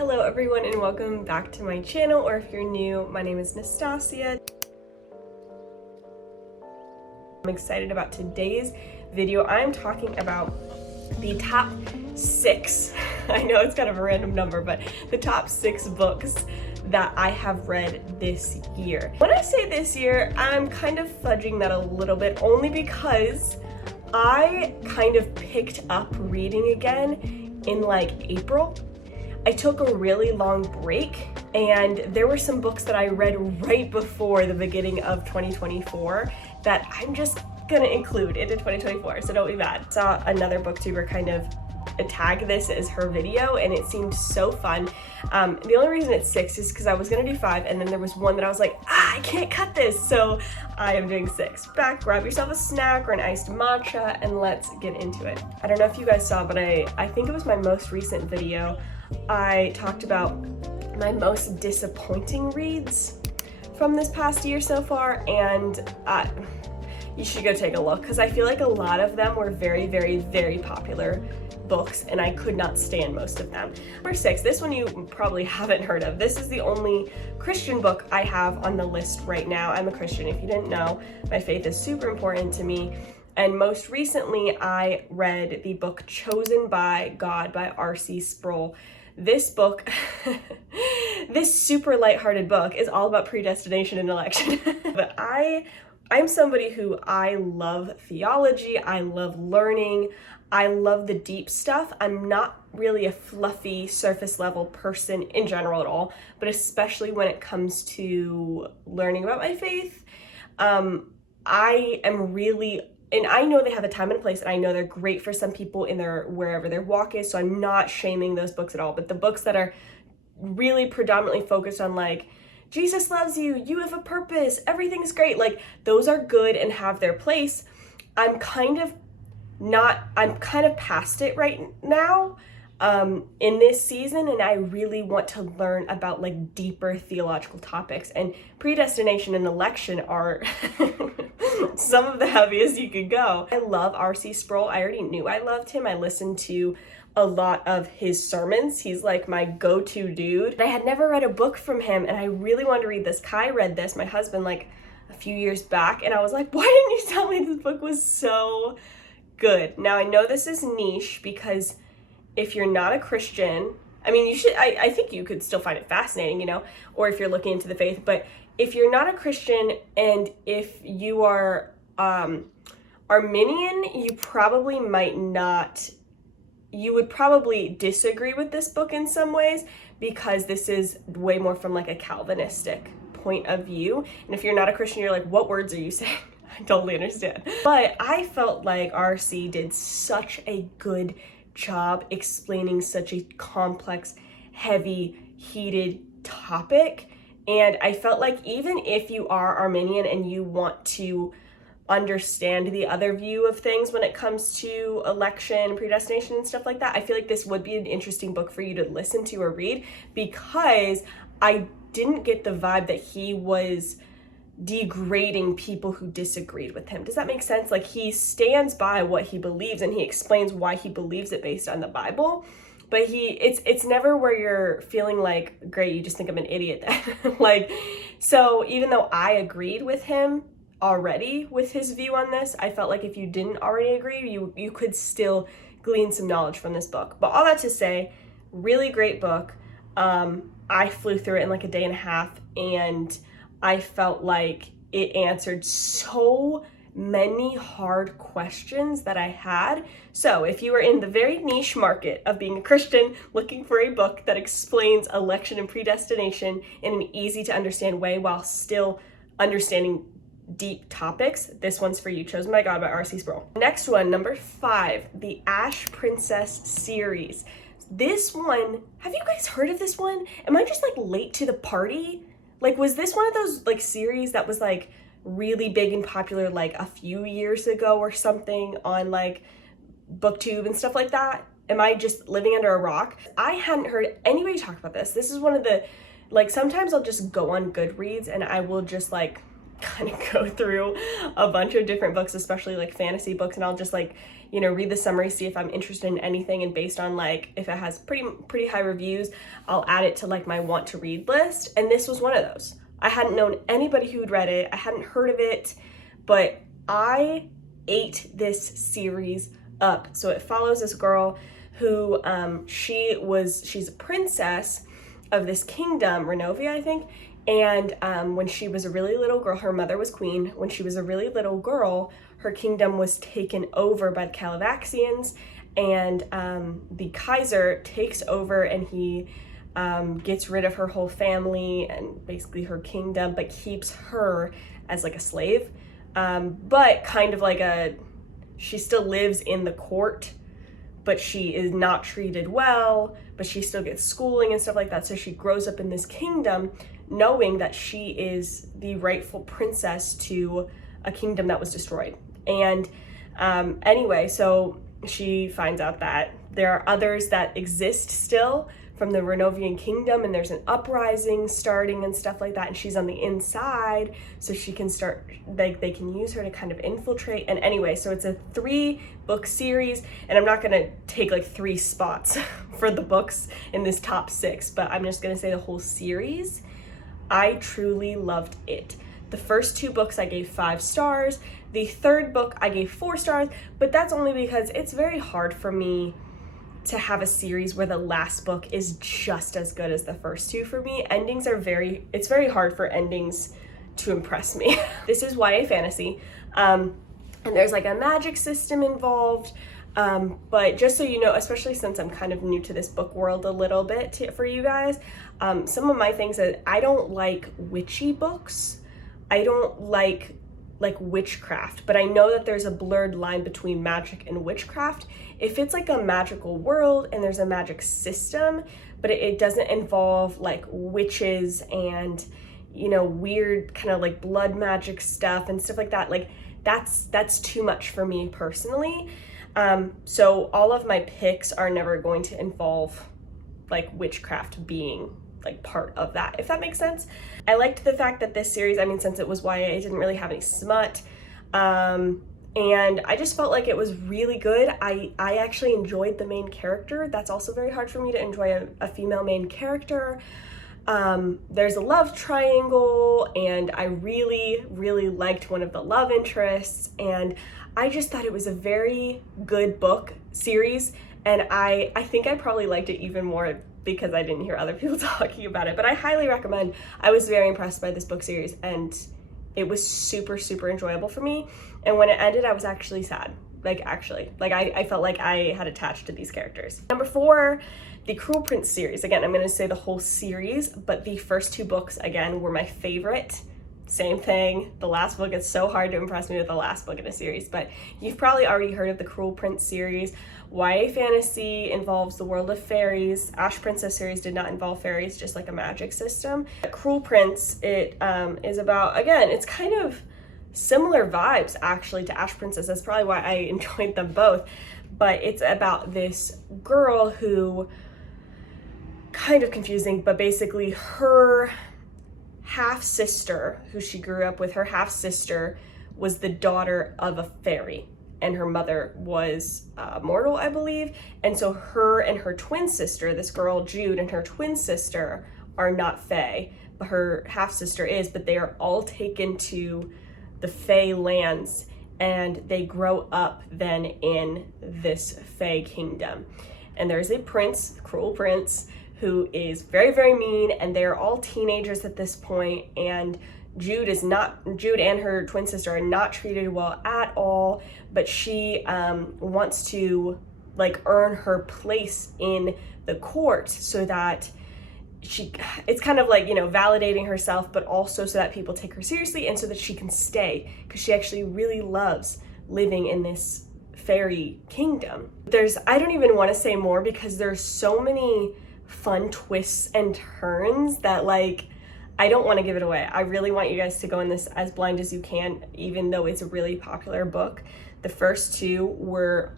Hello everyone and welcome back to my channel, or if you're new, my name is Nastasia. I'm excited about today's video. I'm talking about the top 6, I know it's kind of a random number, but the top 6 books that I have read this year. When I say this year, I'm kind of fudging that a little bit only because I kind of picked up reading again in like April. I took a really long break and there were some books that I read right before the beginning of 2024 that I'm just gonna include into 2024, so don't be mad. Saw another booktuber kind of tag this as her video and it seemed so fun. The only reason it's 6 is because I was gonna do 5 and then there was one that I was like, I can't cut this, so I am doing 6. Back, grab yourself a snack or an iced matcha and let's get into it. I don't know if you guys saw, but I think it was my most recent video. I talked about my most disappointing reads from this past year so far, and you should go take a look because I feel like a lot of them were very, very, very popular books and I could not stand most of them. Number 6, this one you probably haven't heard of. This is the only Christian book I have on the list right now. I'm a Christian, if you didn't know. My faith is super important to me. And most recently, I read the book Chosen by God by R.C. Sproul. This book, this super lighthearted book is all about predestination and election. But I'm somebody who I love theology, I love learning, I love the deep stuff. I'm not really a fluffy surface level person in general at all, but especially when it comes to learning about my faith, I am really, and I know they have a time and a place, and I know they're great for some people in their wherever their walk is, so I'm not shaming those books at all, but the books that are really predominantly focused on like, Jesus loves you, you have a purpose, everything's great, like those are good and have their place. I'm kind of past it right now in this season, and I really want to learn about like deeper theological topics, and predestination and election are some of the heaviest you could go. I love R.C. Sproul. I already knew I loved him. I listened to a lot of his sermons. He's like my go-to dude. I had never read a book from him and I really wanted to read this. Kai read this, my husband, like a few years back, and I was like, why didn't you tell me this book was so good? Now I know this is niche because if you're not a Christian, I mean, you should, I think you could still find it fascinating, you know, or if you're looking into the faith, but if you're not a Christian and if you are Arminian, you probably might not, you would probably disagree with this book in some ways because this is way more from like a Calvinistic point of view. And if you're not a Christian, you're like, what words are you saying? I totally understand. But I felt like RC did such a good job explaining such a complex, heavy, heated topic. And I felt like even if you are Arminian and you want to understand the other view of things when it comes to election, predestination, and stuff like that, I feel like this would be an interesting book for you to listen to or read, because I didn't get the vibe that he was degrading people who disagreed with him. Does that make sense? Like, he stands by what he believes and he explains why he believes it based on the Bible, but it's never where you're feeling like, great, you just think I'm an idiot then. Like, so even though I agreed with him already with his view on this, I felt like if you didn't already agree, you could still glean some knowledge from this book. But all that to say, really great book. I flew through it in like a day and a half, and I felt like it answered so many hard questions that I had. So if you are in the very niche market of being a Christian looking for a book that explains election and predestination in an easy to understand way while still understanding deep topics, this one's for you. Chosen by God by R.C. Sproul. Next one, number 5, the Ash Princess series. This one, have you guys heard of this one? Am I just like late to the party? Like, was this one of those like series that was like really big and popular like a few years ago or something on like BookTube and stuff like that? Am I just living under a rock? I hadn't heard anybody talk about this. This is one of the, like, sometimes I'll just go on Goodreads and I will just like kind of go through a bunch of different books, especially like fantasy books, and I'll just like, you know, read the summary, see if I'm interested in anything, and based on like if it has pretty high reviews, I'll add it to like my want to read list. And this was one of those. I hadn't known anybody who'd read it, I hadn't heard of it, but I ate this series up. So it follows this girl who she's a princess of this kingdom, Renovia, I think. And when she was a really little girl, her mother was queen. When she was a really little girl, her kingdom was taken over by the Calavaxians, and the Kaiser takes over, and he gets rid of her whole family and basically her kingdom, but keeps her as like a slave. But kind of like she still lives in the court, but she is not treated well, but she still gets schooling and stuff like that. So she grows up in this kingdom knowing that she is the rightful princess to a kingdom that was destroyed. And anyway, so she finds out that there are others that exist still from the Renovian kingdom, and there's an uprising starting and stuff like that, and she's on the inside, so she can start, they can use her to kind of infiltrate. And anyway, so it's a 3-book series, and I'm not gonna take like 3 spots for the books in this top 6, but I'm just gonna say the whole series, I truly loved it. The first 2 books I gave 5 stars. The 3rd book I gave 4 stars, but that's only because it's very hard for me to have a series where the last book is just as good as the first 2 for me. Endings are it's very hard for endings to impress me. This is YA fantasy, and there's like a magic system involved, but just so you know, especially since I'm kind of new to this book world a little bit for you guys, some of my things that I don't like witchy books. I don't like witchcraft, but I know that there's a blurred line between magic and witchcraft. If it's like a magical world and there's a magic system, but it doesn't involve like witches and, you know, weird kind of like blood magic stuff and stuff like that, like that's too much for me personally. So all of my picks are never going to involve like witchcraft being like part of that, if that makes sense. I liked the fact that this series, I mean, since it was YA, it didn't really have any smut, and I just felt like it was really good. I actually enjoyed the main character. That's also very hard for me to enjoy a female main character. There's a love triangle, and I really liked one of the love interests, and I just thought it was a very good book series, and I think I probably liked it even more because I didn't hear other people talking about it, but I highly recommend. I was very impressed by this book series, and it was super enjoyable for me. And when it ended, I was actually sad. I felt like I had attached to these characters. Number 4, the Cruel Prince series. Again, I'm going to say the whole series, but the first 2 books, again, were my favorite. Same thing, the last book, it's so hard to impress me with the last book in a series, but you've probably already heard of the Cruel Prince series. YA fantasy involves the world of fairies. Ash Princess series did not involve fairies, just like a magic system. Cruel Prince, it is about, again, it's kind of similar vibes actually to Ash Princess. That's probably why I enjoyed them both, but it's about this girl who, kind of confusing, but basically her half-sister, who she grew up with, her half-sister was the daughter of a fairy, and her mother was mortal, I believe. And so her and her twin sister, this girl Jude, and her twin sister are not fae, but her half-sister is, but they are all taken to the fae lands, and they grow up then in this fae kingdom. And there's a prince, Cruel Prince, who is very mean, and they're all teenagers at this point, and Jude and her twin sister are not treated well at all, but she wants to like earn her place in the court so that it's kind of like, you know, validating herself, but also so that people take her seriously and so that she can stay, because she actually really loves living in this fairy kingdom. I don't even want to say more because there's so many fun twists and turns that like I don't want to give it away. I really want you guys to go in this as blind as you can, even though it's a really popular book. The first 2 were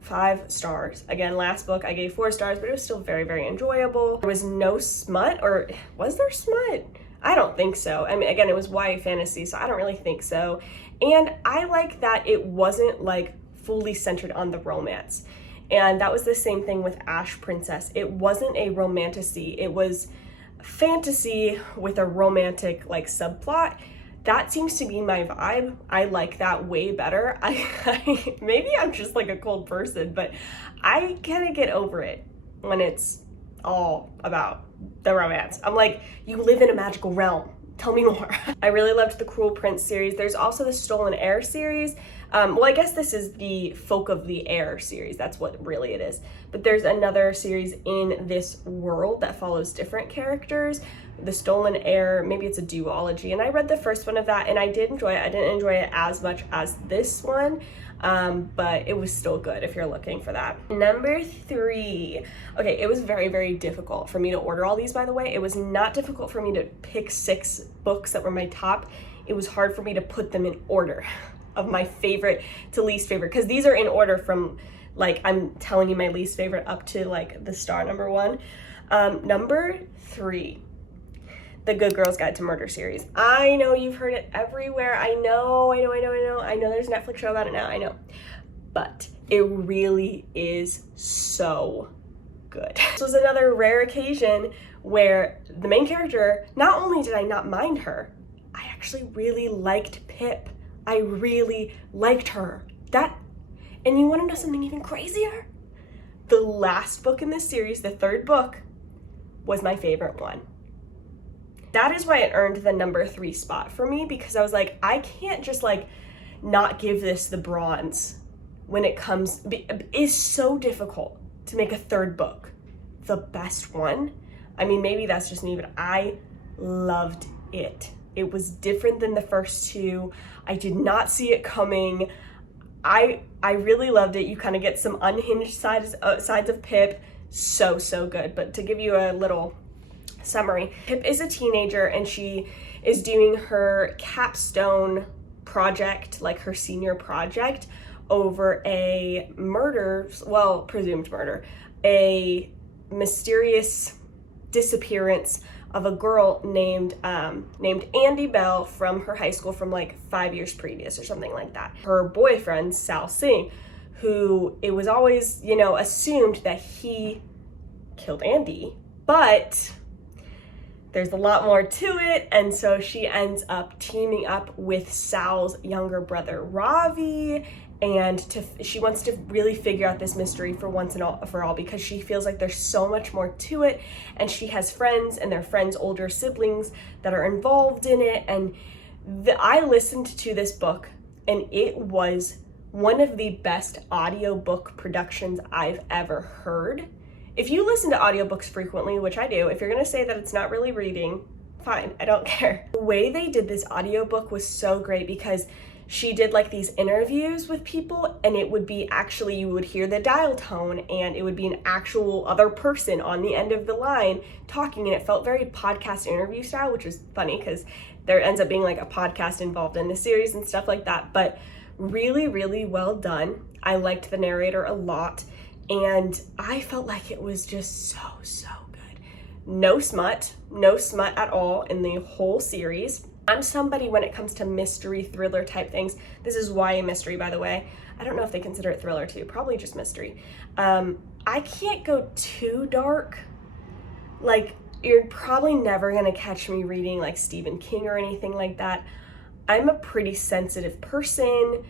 5 stars. Again, last book I gave 4 stars, but it was still very enjoyable. There was no smut, or was there smut? I don't think so. I mean, again, it was YA fantasy, so I don't really think so. And I like that it wasn't like fully centered on the romance. And that was the same thing with Ash Princess. It wasn't a romantasy. It was fantasy with a romantic like subplot. That seems to be my vibe. I like that way better. I maybe I'm just like a cold person, but I kind of get over it when it's all about the romance. I'm like, you live in a magical realm. Tell me more. I really loved the Cruel Prince series. There's also the Stolen Heir series. Well, I guess this is the Folk of the Air series. That's what really it is. But there's another series in this world that follows different characters. The Stolen Heir, maybe it's a duology. And I read the first one of that and I did enjoy it. I didn't enjoy it as much as this one, but it was still good if you're looking for that. Number 3. Okay, it was very, very difficult for me to order all these, by the way. It was not difficult for me to pick 6 books that were my top. It was hard for me to put them in order of my favorite to least favorite, because these are in order from, like, I'm telling you my least favorite up to like the star number 1. Number 3, The Good Girl's Guide to Murder series. I know you've heard it everywhere. I know there's a Netflix show about it now, I know. But it really is so good. This was another rare occasion where the main character, not only did I not mind her, I actually really liked Pip. I really liked her. And you want to know something even crazier? The last book in this series, the 3rd book, was my favorite one. That is why it earned the number 3 spot for me, because I was like, I can't just like not give this the bronze when it comes, it is so difficult to make a 3rd book the best one. I mean, maybe that's just me, but I loved it. It was different than the first 2. I did not see it coming. I really loved it. You kind of get some unhinged sides of Pip. So good. But to give you a little summary, Pip is a teenager and she is doing her capstone project, like her senior project, over a murder, well, presumed murder, a mysterious disappearance of a girl named Andy Bell from her high school from like 5 years previous or something like that. Her boyfriend, Sal Singh, who it was always, assumed that he killed Andy, but there's a lot more to it, and so she ends up teaming up with Sal's younger brother, Ravi, and she wants to really figure out this mystery for once and for all, because she feels like there's so much more to it, and she has friends and their friends' older siblings that are involved in it. And I listened to this book and it was one of the best audiobook productions I've ever heard. If you listen to audiobooks frequently, which I do, if you're gonna say that it's not really reading, fine, I don't care. The way they did this audiobook was so great, because she did like these interviews with people, and it would be actually, you would hear the dial tone and it would be an actual other person on the end of the line talking, and it felt very podcast interview style, which is funny because there ends up being like a podcast involved in the series and stuff like that. But really, really well done. I liked the narrator a lot, and I felt like it was just so good. No smut at all in the whole series. I'm somebody, when it comes to mystery thriller type things, this is YA mystery, by the way. I don't know if they consider it thriller too, probably just mystery. I can't go too dark. Like, you're probably never gonna catch me reading like Stephen King or anything like that. I'm a pretty sensitive person.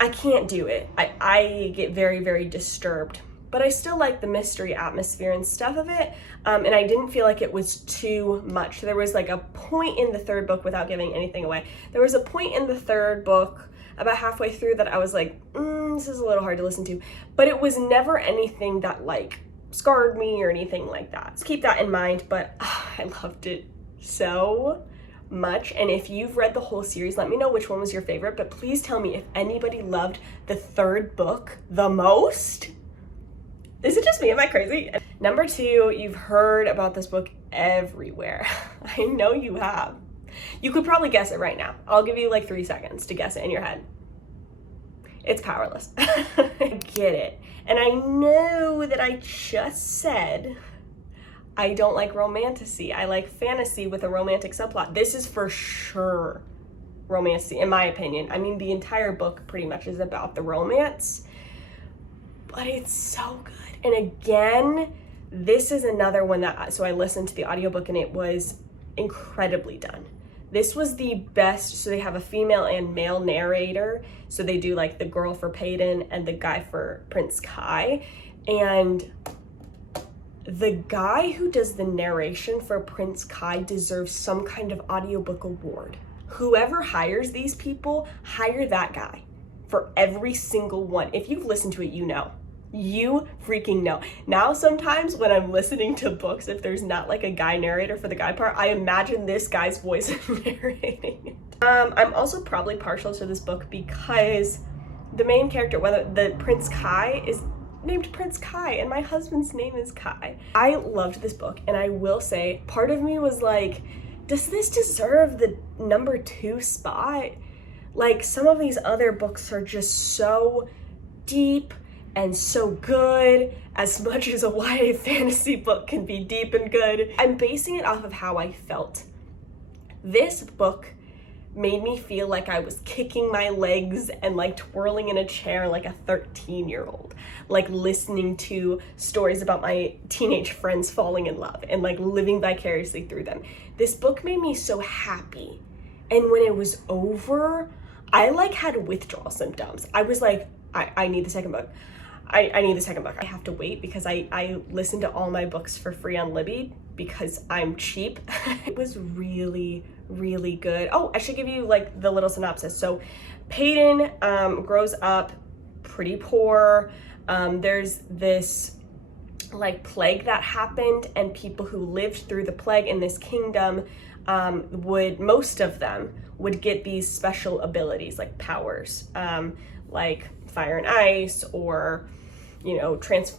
I can't do it. I get very, very disturbed. But I still like the mystery atmosphere and stuff of it, and I didn't feel like it was too much. There was like a point in the 3rd book, without giving anything away, there was a point in the 3rd book about halfway through that I was like, this is a little hard to listen to, but it was never anything that like scarred me or anything like that. So keep that in mind. But I loved it so much, and if you've read the whole series, let me know which one was your favorite, but please tell me if anybody loved the 3rd book the most. Is it just me? Am I crazy? Number 2, you've heard about this book everywhere. I know you have. You could probably guess it right now. I'll give you like 3 seconds to guess it in your head. It's Powerless. I get it. And I know that I just said I don't like romantasy. I like fantasy with a romantic subplot. This is for sure romantasy, in my opinion. I mean, the entire book pretty much is about the romance, but it's so good. And again, this is another one that, so I listened to the audiobook and it was incredibly done. This was the best. So they have a female and male narrator. So they do like the girl for Peyton and the guy for Prince Kai. And the guy who does the narration for Prince Kai deserves some kind of audiobook award. Whoever hires these people, hire that guy for every single one. If you've listened to it, you know. You freaking know. Now sometimes when I'm listening to books, if there's not like a guy narrator for the guy part, I imagine this guy's voice narrating it. I'm also probably partial to this book because the main character, whether the Prince Kai, is named Prince Kai and my husband's name is Kai. I loved this book, and I will say part of me was like, does this deserve the number 2 spot? Like, some of these other books are just so deep and so good, as much as a YA fantasy book can be deep and good. I'm basing it off of how I felt. This book made me feel like I was kicking my legs and like twirling in a chair like a 13-year-old, like listening to stories about my teenage friends falling in love and like living vicariously through them. This book made me so happy. And when it was over, I like had withdrawal symptoms. I was like, I need the second book. I need the second book. I have to wait because I listen to all my books for free on Libby because I'm cheap. It was really, really good. Oh, I should give you like the little synopsis. So Peyton grows up pretty poor. There's this like plague that happened, and people who lived through the plague in this kingdom most of them would get these special abilities like powers, like fire and ice, or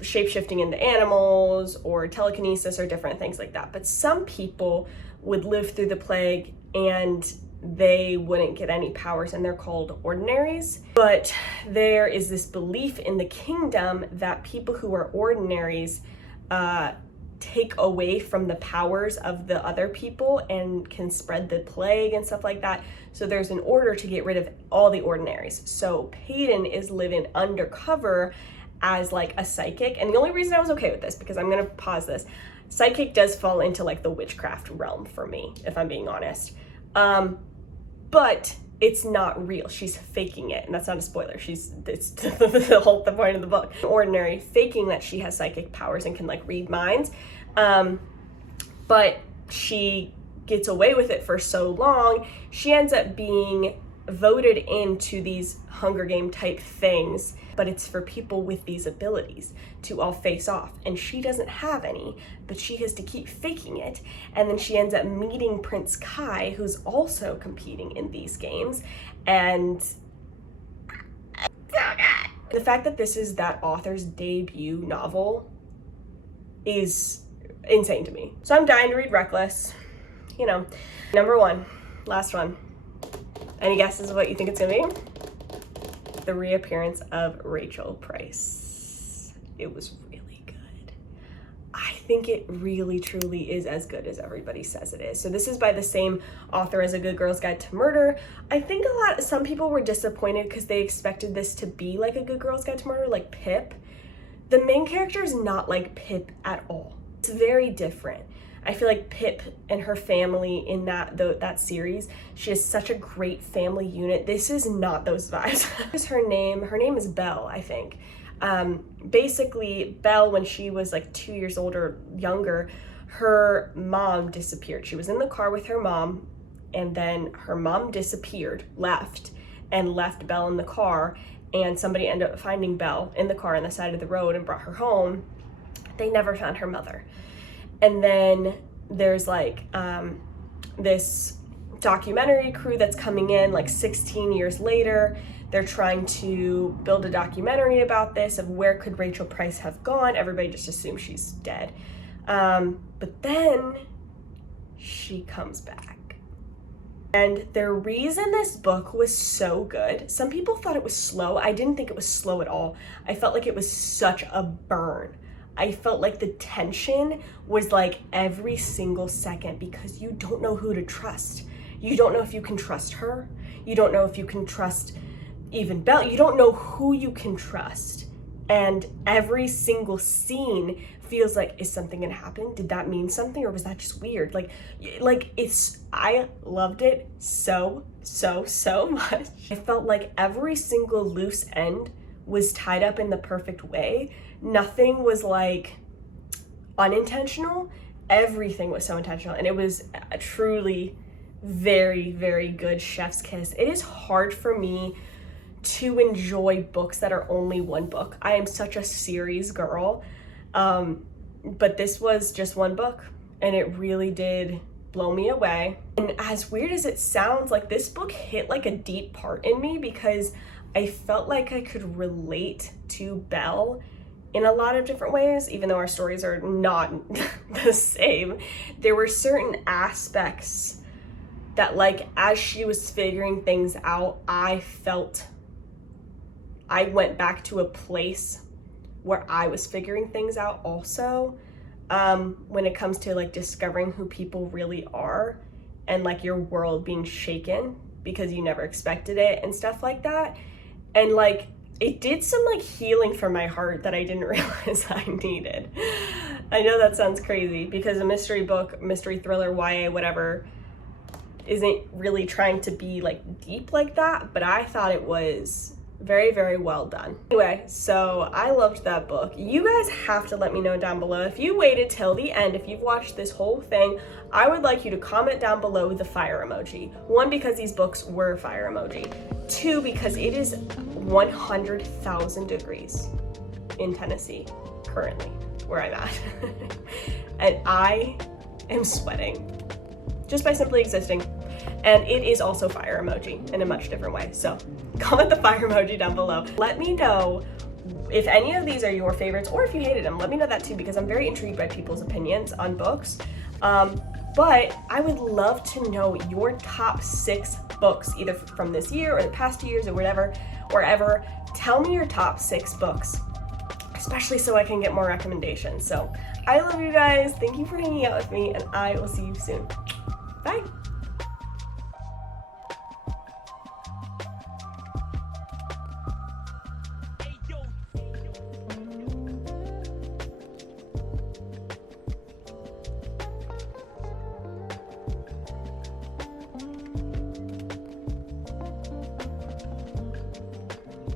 shape-shifting into animals, or telekinesis, or different things like that. But some people would live through the plague and they wouldn't get any powers, and they're called ordinaries. But there is this belief in the kingdom that people who are ordinaries take away from the powers of the other people and can spread the plague and stuff like that. So there's an order to get rid of all the ordinaries. So Peyton is living undercover as like a psychic. And the only reason I was okay with this, because I'm gonna pause this, psychic does fall into like the witchcraft realm for me, if I'm being honest. But it's not real. She's faking it, and that's not a spoiler. It's the whole point of the book. Ordinary, faking that she has psychic powers and can like read minds. But she gets away with it for so long, she ends up being voted into these Hunger Game type things, but it's for people with these abilities to all face off, and she doesn't have any, but she has to keep faking it. And then she ends up meeting Prince Kai, who's also competing in these games, and the fact that this is that author's debut novel is insane to me. So I'm dying to read Reckless. Number 1, last one. Any guesses what you think it's gonna be? The reappearance of Rachel Price. It was really good. I think it really truly is as good as everybody says it is. So this is by the same author as A Good Girl's Guide to Murder. I think some people were disappointed because they expected this to be like A Good Girl's Guide to Murder, like Pip. The main character is not like Pip at all. It's very different. I feel like Pip and her family in that series, she has such a great family unit. This is not those vibes. What is her name? Her name is Belle, I think. Basically, Belle, when she was like 2 years old or younger, her mom disappeared. She was in the car with her mom, and then her mom disappeared, left Belle in the car, and somebody ended up finding Belle in the car on the side of the road and brought her home. They never found her mother. And then there's like this documentary crew that's coming in like 16 years later. They're trying to build a documentary about this, of where could Rachel Price have gone. Everybody just assumes she's dead. But then she comes back. And the reason this book was so good, some people thought it was slow. I didn't think it was slow at all. I felt like it was such a burn. I felt like the tension was like every single second, because you don't know who to trust. You don't know if you can trust her. You don't know if you can trust even Belle. You don't know who you can trust. And every single scene feels like, is something gonna happen? Did that mean something, or was that just weird? Like I loved it so much. I felt like every single loose end was tied up in the perfect way. Nothing was like unintentional. Everything was so intentional, and it was a truly very, very good chef's kiss. It is hard for me to enjoy books that are only one book. I am such a series girl, but this was just one book, and it really did blow me away. And as weird as it sounds, like this book hit like a deep part in me, because I felt like I could relate to Belle in a lot of different ways, even though our stories are not the same. There were certain aspects that, like, as she was figuring things out, I went back to a place where I was figuring things out also, when it comes to like discovering who people really are, and like your world being shaken because you never expected it and stuff like that. And like, it did some like healing for my heart that I didn't realize I needed. I know that sounds crazy, because a mystery book, mystery thriller, YA, whatever, isn't really trying to be like deep like that, but I thought it was very, very well done. Anyway, so I loved that book. You guys have to let me know down below, if you waited till the end, if you've watched this whole thing, I would like you to comment down below the fire emoji. 1, because these books were fire emoji. 2, because it is 100,000 degrees in Tennessee currently, where I'm at. And I am sweating just by simply existing. And it is also fire emoji in a much different way. So comment the fire emoji down below. Let me know if any of these are your favorites, or if you hated them. Let me know that too, because I'm very intrigued by people's opinions on books. But I would love to know your top 6 books, either from this year or the past 2 years or whatever, or ever. Tell me your top 6 books, especially so I can get more recommendations. So I love you guys. Thank you for hanging out with me, and I will see you soon. Bye.